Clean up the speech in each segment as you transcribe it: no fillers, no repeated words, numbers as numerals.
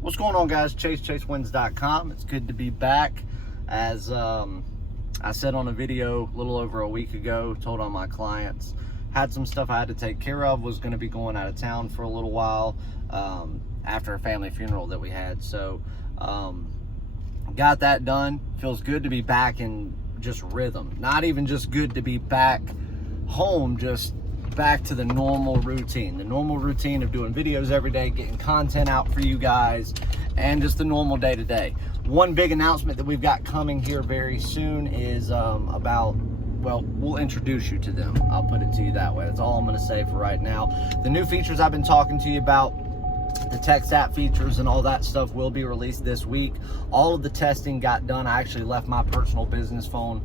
What's going on, guys? ChaseWins.com. It's good to be back. As I said on a video a little over a week ago, told all my clients, had some stuff I had to take care of, was going to be going out of town for a little while after a family funeral that we had. So got that done. Feels good to be back in just rhythm. Not even just good to be back home, just back to the normal routine of doing videos every day, getting content out for you guys, and just the normal day-to-day. One big announcement that we've got coming here very soon is about, well, we'll introduce you to them. I'll put it to you that way. That's all I'm going to say for right now. The new features I've been talking to you about, the text app features and all that stuff, will be released this week. All of the testing got done. I actually left my personal business phone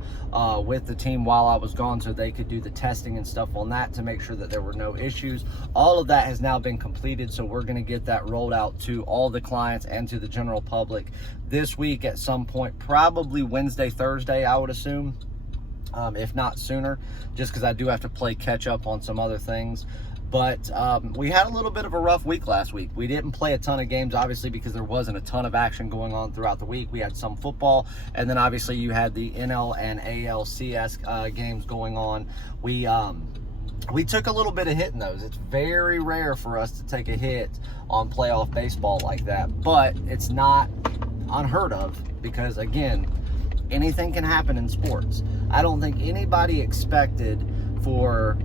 with the team while I was gone so they could do the testing and stuff on that to make sure that there were no issues. All of that has now been completed, so we're going to get that rolled out to all the clients and to the general public this week at some point, probably Wednesday, Thursday, I would assume, if not sooner, just because I do have to play catch up on some other things. But we had a little bit of a rough week last week. We didn't play a ton of games, obviously, because there wasn't a ton of action going on throughout the week. We had some football, and then obviously you had the NL and ALCS games going on. We took a little bit of hit in those. It's very rare for us to take a hit on playoff baseball like that, but it's not unheard of because, again, anything can happen in sports. I don't think anybody expected for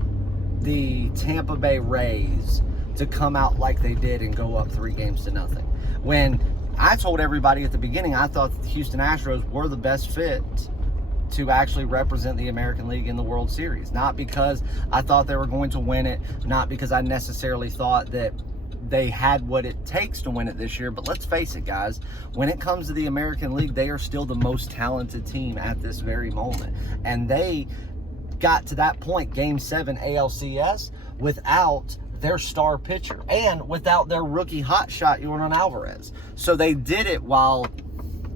the Tampa Bay Rays to come out like they did and go up 3-0. When I told everybody at the beginning, I thought the Houston Astros were the best fit to actually represent the American League in the World Series. Not because I thought they were going to win it, not because I necessarily thought that they had what it takes to win it this year, but let's face it, guys, when it comes to the American League, they are still the most talented team at this very moment. And they got to that point, Game 7 ALCS, without their star pitcher and without their rookie hotshot, Yordan Alvarez. So they did it while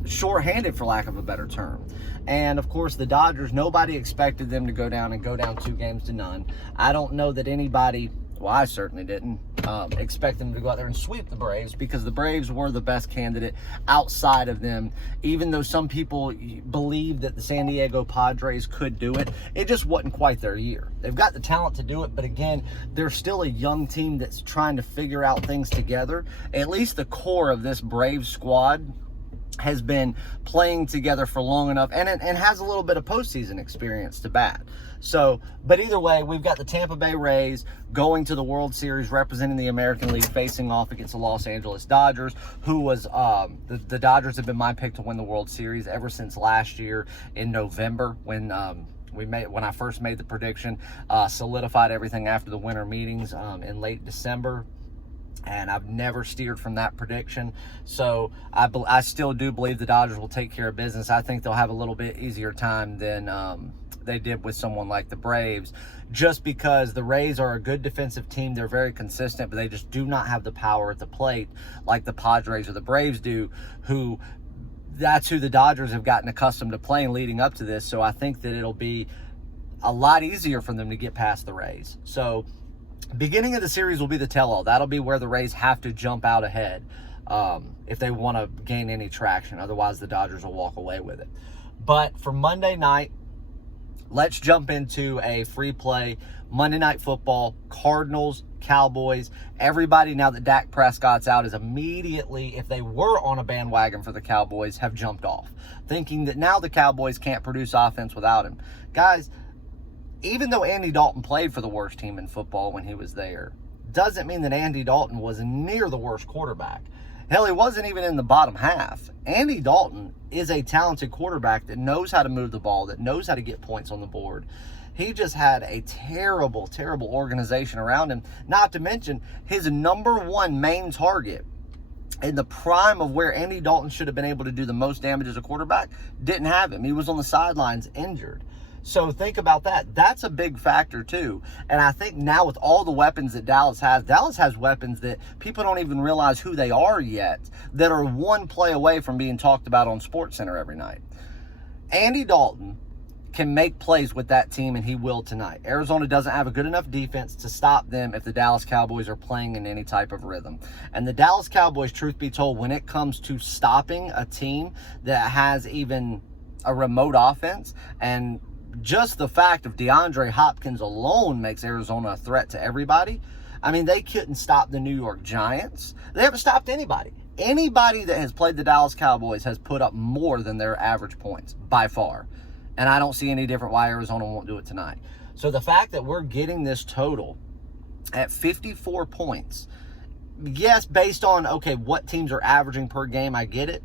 shorthanded, for lack of a better term. And of course, the Dodgers, nobody expected them to go down 2-0. I don't know that anybody, well, I certainly didn't expect them to go out there and sweep the Braves, because the Braves were the best candidate outside of them. Even though some people believed that the San Diego Padres could do it, it just wasn't quite their year. They've got the talent to do it, but again, they're still a young team that's trying to figure out things together. At least the core of this Braves squad has been playing together for long enough and has a little bit of postseason experience to bat. So, but either way, we've got the Tampa Bay Rays going to the World Series representing the American League, facing off against the Los Angeles Dodgers, who was, the Dodgers have been my pick to win the World Series ever since last year in November when I first made the prediction, solidified everything after the winter meetings in late December. And I've never steered from that prediction. So I still do believe the Dodgers will take care of business. I think they'll have a little bit easier time than they did with someone like the Braves, just because the Rays are a good defensive team. They're very consistent, but they just do not have the power at the plate like the Padres or the Braves do, that's who the Dodgers have gotten accustomed to playing leading up to this. So I think that it'll be a lot easier for them to get past the Rays. So beginning of the series will be the tell-all. That'll be where the Rays have to jump out ahead if they want to gain any traction. Otherwise, the Dodgers will walk away with it. But for Monday night, let's jump into a free play Monday Night Football, Cardinals, Cowboys. Everybody, now that Dak Prescott's out, is immediately, if they were on a bandwagon for the Cowboys, have jumped off, thinking that now the Cowboys can't produce offense without him. Guys, even though Andy Dalton played for the worst team in football when he was there, doesn't mean that Andy Dalton was near the worst quarterback. Hell, he wasn't even in the bottom half. Andy Dalton is a talented quarterback that knows how to move the ball, that knows how to get points on the board. He just had a terrible, terrible organization around him. Not to mention, his number one main target in the prime of where Andy Dalton should have been able to do the most damage as a quarterback, didn't have him. He was on the sidelines injured. So think about that. That's a big factor too. And I think now with all the weapons that Dallas has weapons that people don't even realize who they are yet, that are one play away from being talked about on SportsCenter every night. Andy Dalton can make plays with that team, and he will tonight. Arizona doesn't have a good enough defense to stop them if the Dallas Cowboys are playing in any type of rhythm. And the Dallas Cowboys, truth be told, when it comes to stopping a team that has even a remote offense, and just the fact of DeAndre Hopkins alone makes Arizona a threat to everybody. I mean, they couldn't stop the New York Giants. They haven't stopped anybody. Anybody that has played the Dallas Cowboys has put up more than their average points by far. And I don't see any different why Arizona won't do it tonight. So the fact that we're getting this total at 54 points, yes, based on, okay, what teams are averaging per game, I get it.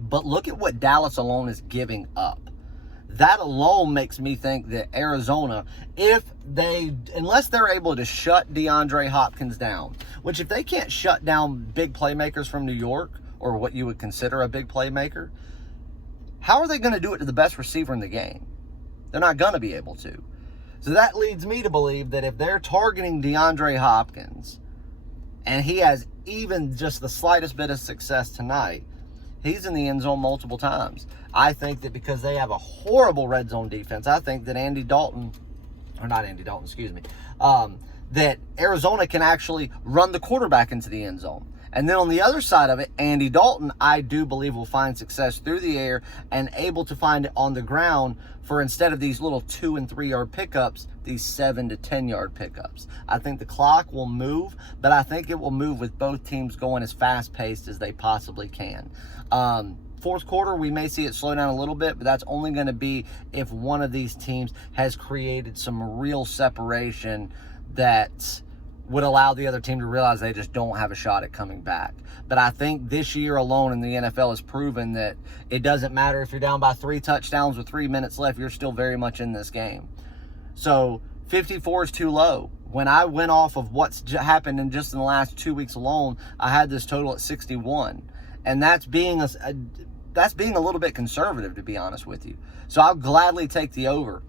But look at what Dallas alone is giving up. That alone makes me think that Arizona, unless they're able to shut DeAndre Hopkins down, which if they can't shut down big playmakers from New York, or what you would consider a big playmaker, how are they going to do it to the best receiver in the game? They're not going to be able to. So that leads me to believe that if they're targeting DeAndre Hopkins, and he has even just the slightest bit of success tonight, he's in the end zone multiple times. I think that because they have a horrible red zone defense, I think that that Arizona can actually run the quarterback into the end zone. And then on the other side of it, Andy Dalton, I do believe, will find success through the air and able to find it on the ground for, instead of these little 2 and 3 yard pickups, these 7 to 10 yard pickups. I think the clock will move, but I think it will move with both teams going as fast paced as they possibly can. Fourth quarter, we may see it slow down a little bit, but that's only going to be if one of these teams has created some real separation that would allow the other team to realize they just don't have a shot at coming back. But I think this year alone in the NFL has proven that it doesn't matter if you're down by 3 touchdowns with 3 minutes left, you're still very much in this game. So 54 is too low. When I went off of what's happened in just in the last 2 weeks alone, I had this total at 61. And that's being a little bit conservative, to be honest with you. So I'll gladly take the over.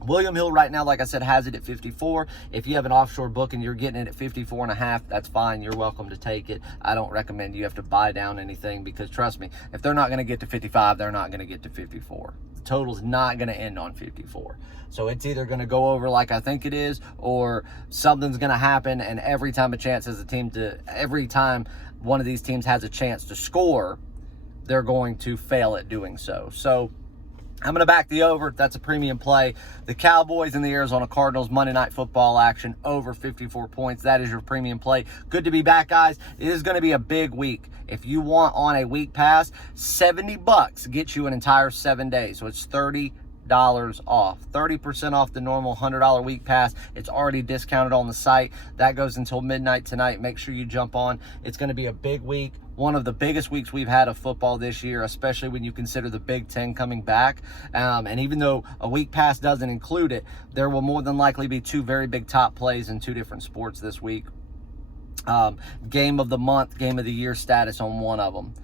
William Hill right now, like I said, has it at 54. If you have an offshore book and you're getting it at 54.5, that's fine. You're welcome to take it. I don't recommend you have to buy down anything because, trust me, if they're not going to get to 55, they're not going to get to 54. The total's not going to end on 54. So it's either going to go over like I think it is, or something's going to happen, and every time one of these teams has a chance to score, they're going to fail at doing so. So I'm going to back the over. That's a premium play. The Cowboys and the Arizona Cardinals, Monday Night Football action, over 54 points. That is your premium play. Good to be back, guys. It is going to be a big week. If you want on a week pass, $70 gets you an entire 7 days. So it's $30 off. 30% off the normal $100 week pass. It's already discounted on the site. That goes until midnight tonight. Make sure you jump on. It's going to be a big week. One of the biggest weeks we've had of football this year, especially when you consider the Big Ten coming back. And even though a week pass doesn't include it, there will more than likely be 2 very big top plays in 2 different sports this week. Game of the month, game of the year status on one of them.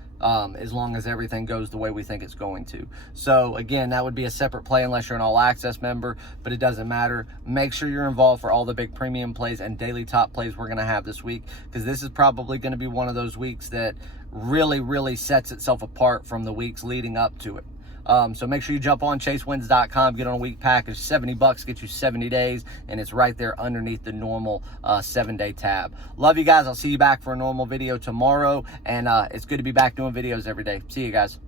As long as everything goes the way we think it's going to. So again, that would be a separate play unless you're an all access member, but it doesn't matter. Make sure you're involved for all the big premium plays and daily top plays we're going to have this week, because this is probably going to be one of those weeks that really, really sets itself apart from the weeks leading up to it. So make sure you jump on chasewins.com, get on a week package. $70 gets you 70 days, and it's right there underneath the normal 7-day tab. Love you guys. I'll see you back for a normal video tomorrow, and it's good to be back doing videos every day. See you guys.